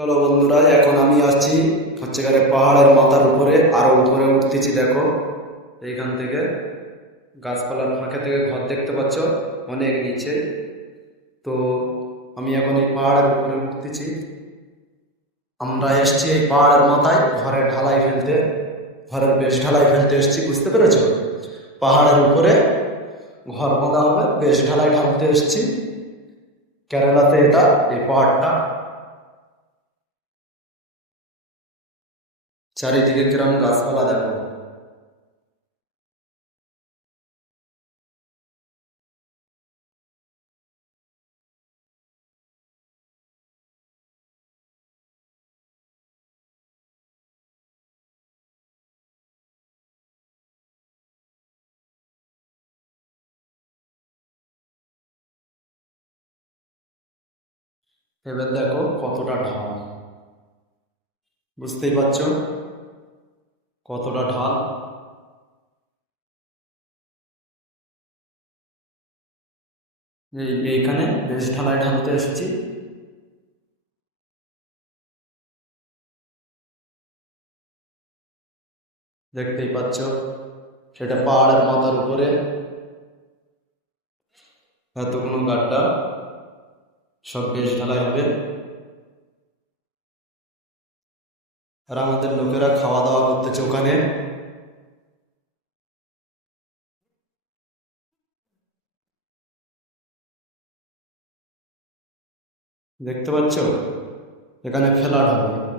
চলো বন্ধুরা, এখন আমি আসছি পাহাড়ের মাথার উপরে, আরো উপরে উঠতেছি। দেখো এইখান থেকে গাছপালার ফাঁকে থেকে ঘর দেখতে পাচ্ছ অনেক নিচে। তো আমি এখন এই পাহাড়ের উপরে উঠতেছি। আমরা এসছি এই পাহাড়ের মাথায় ঘরের ঢালাই ফেলতে, ঘরের বেশ ঢালাই ফেলতে এসছি, বুঝতে পেরেছো? পাহাড়ের উপরে ঘর বাঁধা হবে, বেশ ঢালাই ঢালতে এসছি। কেরালাতে এটা, এই পাহাড়টা। চারিদিকে কিরম গাছপালা দেখো। এবার দেখো কতটা ঢাল, বুঝতেই পারছো কতটা ঢাল। এইখানে বেশ ঢালাই ঢালতে এসেছি। দেখতেই পাচ্ছ সেটা পাহাড়ের মাথার উপরে এতগুলো গাড্ডা, সব বেশ ঢালাই হবে। আর আমাদের লোকেরা খাওয়া দাওয়া করতেছে ওখানে। দেখতে পাচ্ছ এখানে ফ্ল্যাট হবে।